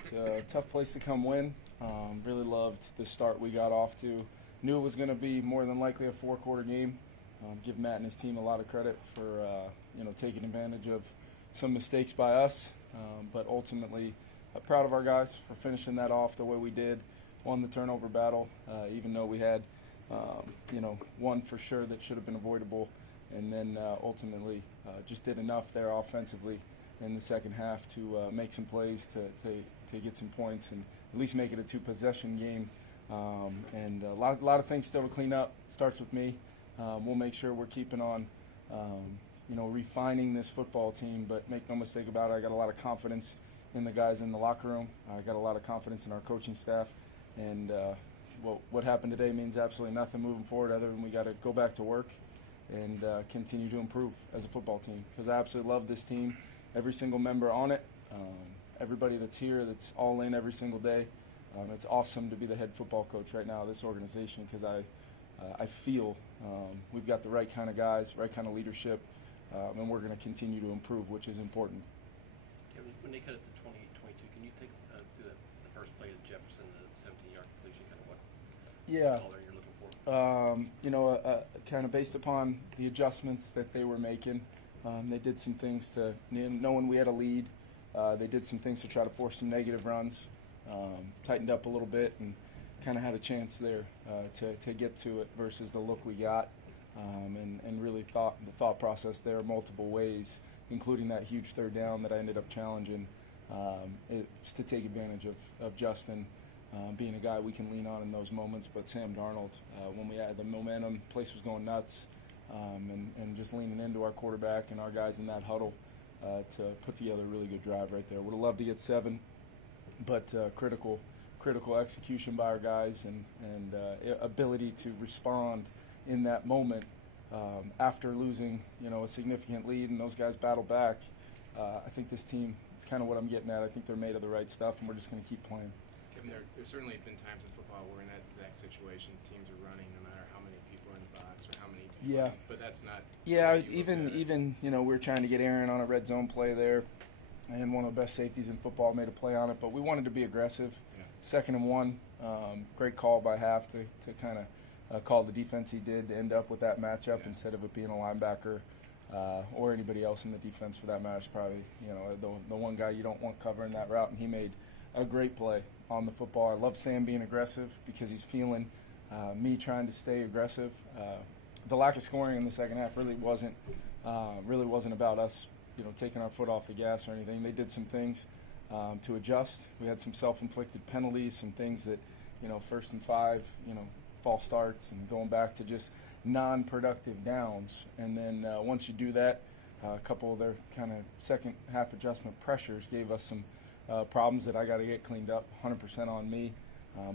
It's a tough place to come win. Really loved the start we got off to. Knew it was going to be more than likely a four-quarter game. Give Matt and his team a lot of credit for taking advantage of some mistakes by us, but ultimately proud of our guys for finishing that off the way we did. Won the turnover battle, even though we had one for sure that should have been avoidable, and then ultimately just did enough there offensively in the second half to make some plays to get some points and at least make it a two-possession game. And a lot of things still to clean up. Starts with me. We'll make sure we're keeping on, refining this football team. But make no mistake about it, I got a lot of confidence in the guys in the locker room. I got a lot of confidence in our coaching staff. And what happened today means absolutely nothing moving forward other than we got to go back to work and continue to improve as a football team. Because I absolutely love this team, every single member on it, everybody that's here, that's all in every single day. It's awesome to be the head football coach right now of this organization because I feel we've got the right kind of guys, right kind of leadership, and we're going to continue to improve, which is important. Kevin, when they cut it to 28-22, can you take through the first play of Jefferson, the 17-yard completion, kind of what color you're looking for? Kind of based upon the adjustments that they were making, they did some things to, knowing we had a lead, they did some things to try to force some negative runs. Tightened up a little bit and kind of had a chance there to get to it versus the look we got, and really the thought process there multiple ways, including that huge third down that I ended up challenging. It's to take advantage of Justin being a guy we can lean on in those moments, but Sam Darnold, when we had the momentum, place was going nuts, and just leaning into our quarterback and our guys in that huddle to put together a really good drive right there. Would have loved to get 7. But critical execution by our guys and ability to respond in that moment after losing, a significant lead, and those guys battle back. I think this team is kind of what I'm getting at. I think they're made of the right stuff, and we're just going to keep playing. Kevin, there's certainly been times in football where in that exact situation, teams are running no matter how many people are in the box or how many. Yeah. But that's not. Yeah, even we were trying to get Aaron on a red zone play there. And one of the best safeties in football made a play on it, but we wanted to be aggressive. Yeah. 2nd and 1, great call by Half to kind of call the defense he did to end up with that matchup instead of it being a linebacker or anybody else in the defense for that matter. It's probably the one guy you don't want covering that route, and he made a great play on the football. I love Sam being aggressive because he's feeling me trying to stay aggressive. The lack of scoring in the second half really wasn't about us taking our foot off the gas or anything. They did some things to adjust. We had some self-inflicted penalties, some things that, 1st and 5, false starts and going back to just non-productive downs. And then once you do that, a couple of their kind of second half adjustment pressures gave us some problems that I got to get cleaned up, 100% on me.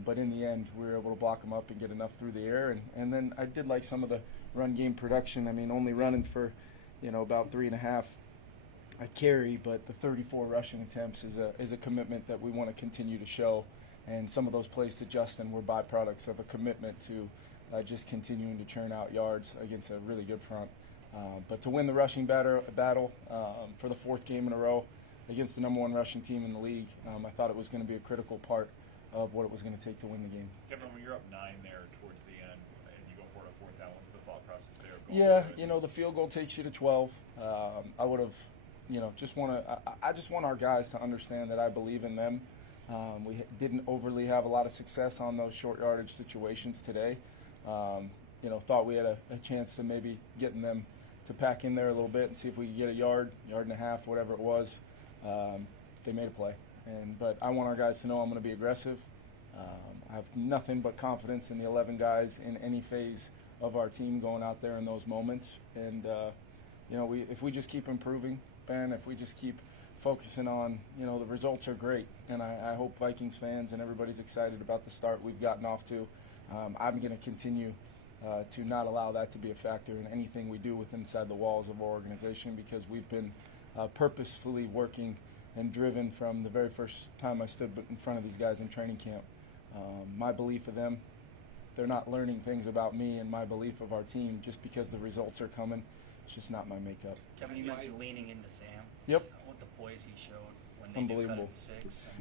But in the end, we were able to block them up and get enough through the air. And then I did like some of the run game production. I mean, only running for, about 3.5 a carry, but the 34 rushing attempts is a commitment that we want to continue to show, and some of those plays to Justin were byproducts of a commitment to just continuing to churn out yards against a really good front. But to win the rushing battle for the 4th game in a row against the #1 rushing team in the league, I thought it was going to be a critical part of what it was going to take to win the game. Kevin, when you're up 9 there towards the end and you go for it on 4th down, what's the thought process there? Yeah, the field goal takes you to 12. I would have. I just want our guys to understand that I believe in them. We didn't overly have a lot of success on those short yardage situations today. Thought we had a chance to maybe getting them to pack in there a little bit and see if we could get a yard and a half, whatever it was. They made a play. But I want our guys to know I'm going to be aggressive. I have nothing but confidence in the 11 guys in any phase of our team going out there in those moments. And, if we just keep improving, Ben, if we just keep focusing on, the results are great. And I hope Vikings fans and everybody's excited about the start we've gotten off to. I'm going to continue to not allow that to be a factor in anything we do within inside the walls of our organization, because we've been purposefully working and driven from the very first time I stood in front of these guys in training camp. My belief of them, they're not learning things about me and my belief of our team just because the results are coming. It's just not my makeup. Kevin, you mentioned leaning into Sam. Yep. Just what the poise he showed when unbelievable.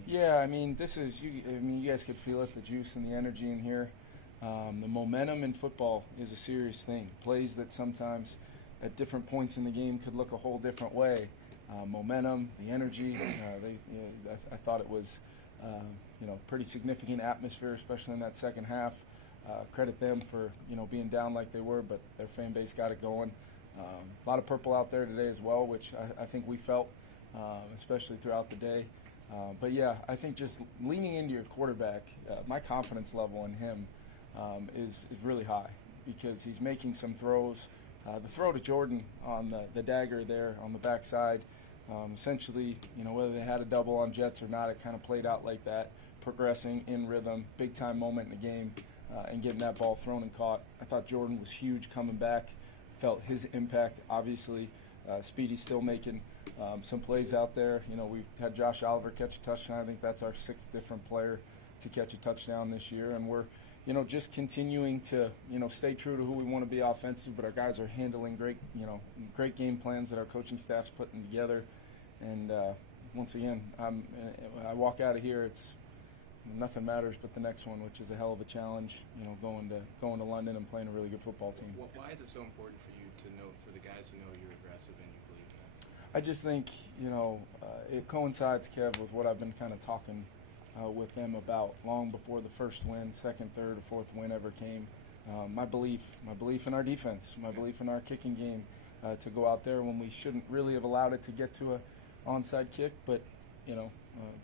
Yeah, I mean, this is you guys could feel it, the juice and the energy in here. The momentum in football is a serious thing. Plays that sometimes at different points in the game could look a whole different way. Momentum, the energy. I thought it was pretty significant atmosphere, especially in that second half. Credit them for being down like they were, but their fan base got it going. A lot of purple out there today as well, which I think we felt, especially throughout the day. But yeah, I think just leaning into your quarterback, my confidence level in him is really high because he's making some throws. The throw to Jordan on the dagger there on the backside, essentially, whether they had a double on Jets or not, it kind of played out like that, progressing in rhythm, big time moment in the game, and getting that ball thrown and caught. I thought Jordan was huge coming back, felt his impact, obviously. Speedy's still making some plays out there. We had Josh Oliver catch a touchdown. I think that's our sixth different player to catch a touchdown this year, and we're just continuing to, stay true to who we want to be offensive, but our guys are handling great game plans that our coaching staff's putting together. And once again, I walk out of here, it's nothing matters but the next one, which is a hell of a challenge, going to London and playing a really good football team. Why is it so important for you to know, for the guys to know you're aggressive and you believe that? I just think, it coincides, Kev, with what I've been kind of talking with them about long before the first win, second, third, or fourth win ever came. My belief in our defense, my belief in our kicking game, to go out there when we shouldn't really have allowed it to get to a onside kick, but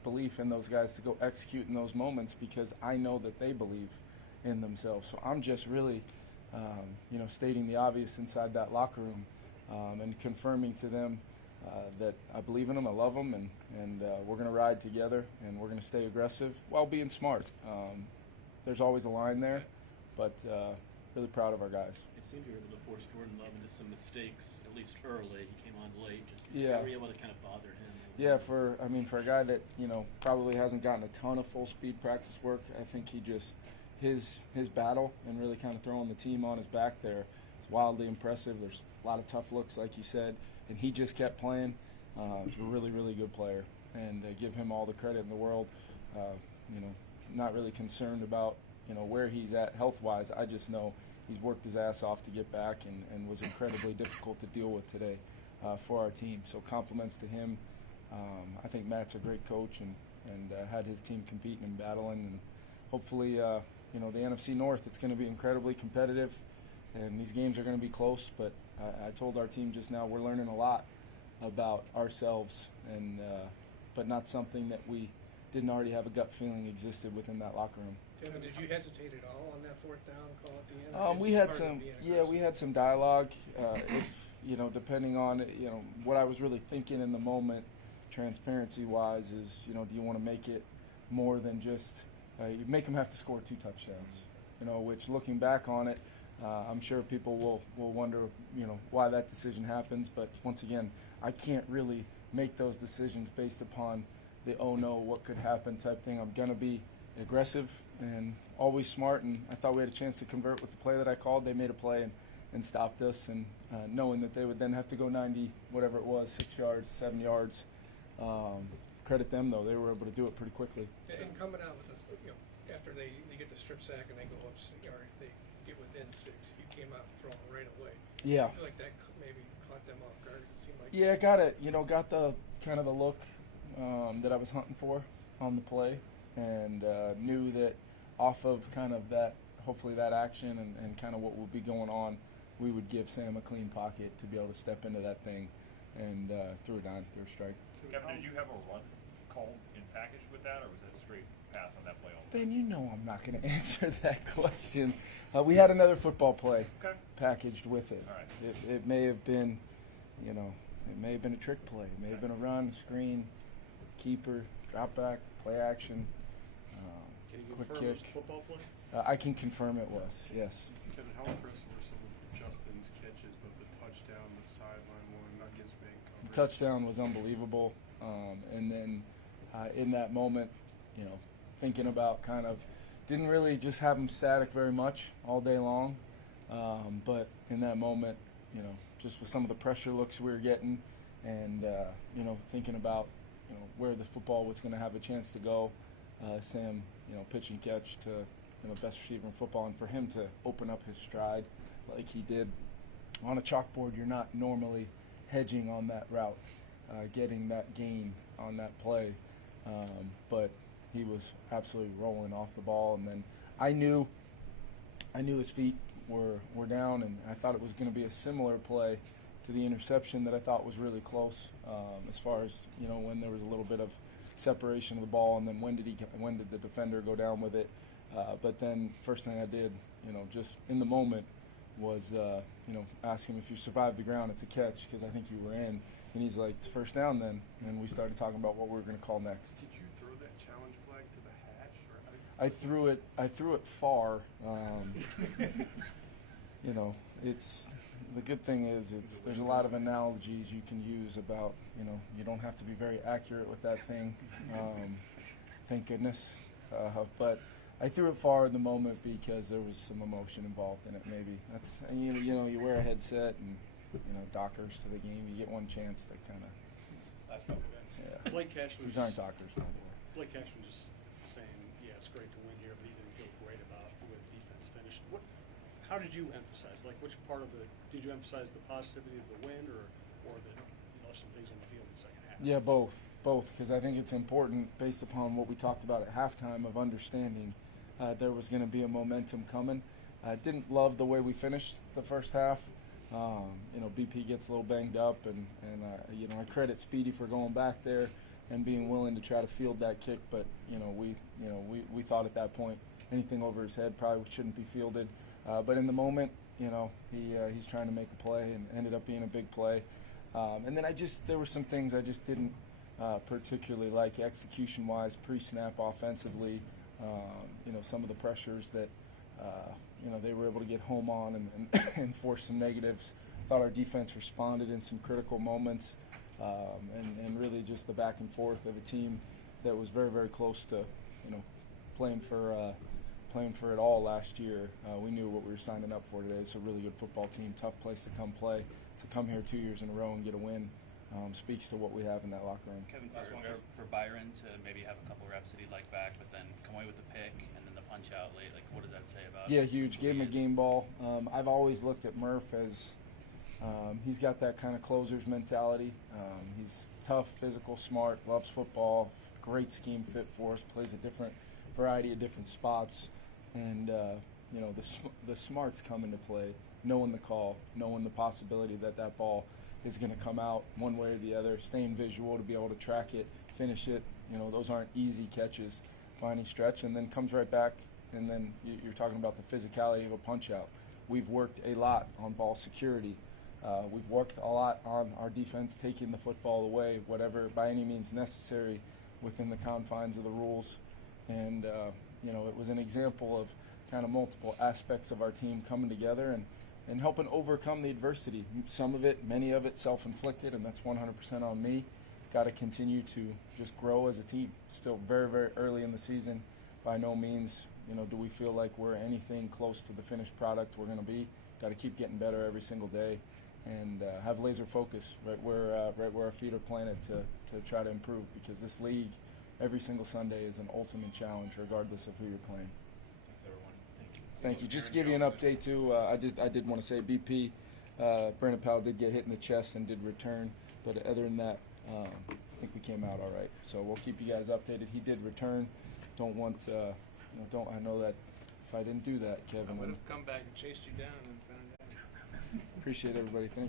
belief in those guys to go execute in those moments because I know that they believe in themselves. So I'm just really, stating the obvious inside that locker room and confirming to them that I believe in them, I love them, and we're going to ride together and we're going to stay aggressive while being smart. There's always a line there, but really proud of our guys. It seemed you were able to force Jordan Love into some mistakes, at least early. He came on late. Yeah. Were you able to kind of bother him? Yeah, for a guy that probably hasn't gotten a ton of full speed practice work, I think he just his battle and really kind of throwing the team on his back there is wildly impressive. There's a lot of tough looks, like you said, and he just kept playing. He's a really, really good player, and give him all the credit in the world. Not really concerned about where he's at health-wise. I just know he's worked his ass off to get back and was incredibly difficult to deal with today for our team. So compliments to him. I think Matt's a great coach and had his team competing and battling, and hopefully the NFC North, it's going to be incredibly competitive, and these games are going to be close. But I told our team just now we're learning a lot about ourselves, and but not something that we didn't already have a gut feeling existed within that locker room. Kevin, did you hesitate at all on that fourth down call at the end? We had some dialogue. If depending on what I was really thinking in the moment, transparency-wise, is do you want to make it more than just you make them have to score 2 touchdowns? Which looking back on it, I'm sure people will wonder why that decision happens. But once again, I can't really make those decisions based upon the oh no, what could happen type thing. I'm gonna be aggressive and always smart, and I thought we had a chance to convert with the play that I called. They made a play and stopped us, and knowing that they would then have to go 90, whatever it was, 6 yards, 7 yards. Credit them, though. They were able to do it pretty quickly. And coming out with after they get the strip sack and they go up, or if they get within 6, you came out throwing right away. Yeah. I feel like that maybe caught them off guard. It seemed like got the kind of the look that I was hunting for on the play, and knew that off of kind of that, hopefully that action and kind of what would be going on, we would give Sam a clean pocket to be able to step into that thing and throw a strike. Kevin, did you have a run called in package with that, or was that straight pass on that play? Ben, I'm not going to answer that question. We had another football play packaged with it. All right. It may have been, it may have been a trick play. It may have been a run, screen, keeper, drop back, play action, quick kick. Football play? I can confirm it was, yes. Kevin, how impressive were some of Justin's catches, both the touchdown, the sideline one, against man coverage? The touchdown was unbelievable. And then in that moment, thinking about kind of, didn't really just have him static very much all day long. But in that moment, just with some of the pressure looks we were getting and, thinking about, where the football was going to have a chance to go. Sam, pitch and catch to best receiver in football, and for him to open up his stride like he did on a chalkboard, you're not normally hedging on that route, getting that gain on that play, but he was absolutely rolling off the ball, and then I knew his feet were down, and I thought it was going to be a similar play to the interception that I thought was really close, as far as when there was a little bit of separation of the ball, and then when did the defender go down with it? But then first thing I did, just in the moment, was ask him, if you survive the ground, it's a catch, because I think you were in. And he's like, it's first down then. And we started talking about what we were going to call next. Did you throw that challenge flag to the hatch? Or I threw it far. It's the good thing is there's a lot of analogies you can use about you don't have to be very accurate with that thing. Thank goodness. But I threw it far in the moment because there was some emotion involved in it. Maybe that's you wear a headset and Dockers to the game. You get one chance to kind of. Last couple games. Yeah. Blake Cashman was These aren't Dockers no more. Blake Cashman just saying, yeah, it's great to win here, but he didn't feel great about the way the defense finished. How did you emphasize? Like, which part of did you emphasize the positivity of the win, or that you left some things on the field in the second half? Yeah, both, because I think it's important based upon what we talked about at halftime of understanding there was going to be a momentum coming. I didn't love the way we finished the first half. BP gets a little banged up, and I credit Speedy for going back there and being willing to try to field that kick. But we thought at that point anything over his head probably shouldn't be fielded. But in the moment, he's trying to make a play, and ended up being a big play. And then there were some things I just didn't particularly like execution-wise, pre-snap offensively. Some of the pressures that they were able to get home on and force some negatives. Thought our defense responded in some critical moments, and really just the back and forth of a team that was very, very close to playing for it all last year. We knew what we were signing up for today. It's a really good football team, tough place to come play. To come here 2 years in a row and get a win speaks to what we have in that locker room. Kevin, first one for Byron to maybe have a couple reps that he'd like back, but then come away with the pick and then the punch out late. Like, what does that say about? Yeah, huge. Gave him a game ball. I've always looked at Murph as he's got that kind of closer's mentality. He's tough, physical, smart, loves football, great scheme fit for us, plays a different variety of different spots, and the smarts come into play. Knowing the call, knowing the possibility that ball is going to come out one way or the other, staying visual to be able to track it, finish it. Those aren't easy catches by any stretch, and then comes right back, and then you're talking about the physicality of a punch out. We've worked a lot on ball security. We've worked a lot on our defense taking the football away, whatever, by any means necessary within the confines of the rules. And, it was an example of kind of multiple aspects of our team coming together and helping overcome the adversity. Some of it, many of it, self-inflicted, and that's 100% on me. Got to continue to just grow as a team. Still very, very early in the season. By no means, do we feel like we're anything close to the finished product we're going to be. Got to keep getting better every single day, and have laser focus right where our feet are planted to try to improve. Because this league, every single Sunday, is an ultimate challenge, regardless of who you're playing. Thank you. Just to give you an update, too, I did want to say BP, Brandon Powell did get hit in the chest and did return. But other than that, I think we came out all right. So we'll keep you guys updated. He did return. I know that if I didn't do that, Kevin I would have come back and chased you down and found out. Appreciate everybody. Thank you.